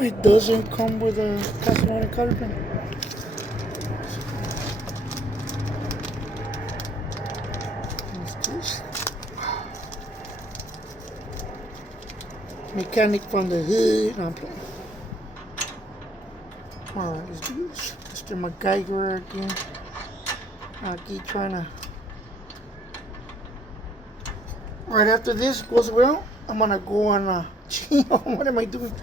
It doesn't come with a cast iron caliper. What's this? Mechanic from the hood. No, I'm playing. Alright, let's do this. Mr. MacGyver again. I keep trying to. Right after this goes well, I'm gonna go on. What am I doing?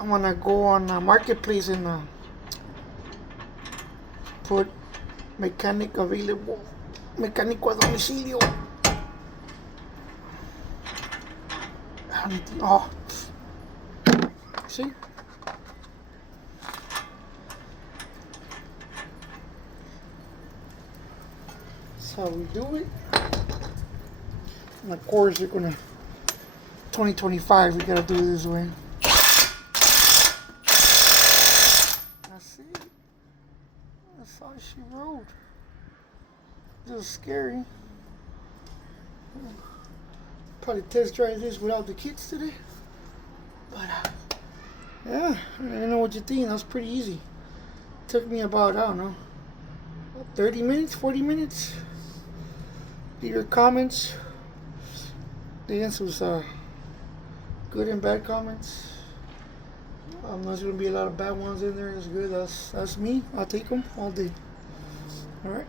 I'm gonna go on Marketplace and put mechanic available. Mecánico a domicilio. Oh, see? That's how we do it. And of course, you're gonna 2025. We gotta do it this way. That's it. That's all she wrote. It was scary. Probably test drive this without the kids today. But yeah, I don't know what you think. That was pretty easy. Took me about, I don't know, 30 minutes, 40 minutes. Leave your comments. The answer was good and bad comments. There's gonna be a lot of bad ones in there. It's good. That's me. I'll take them all day. All right.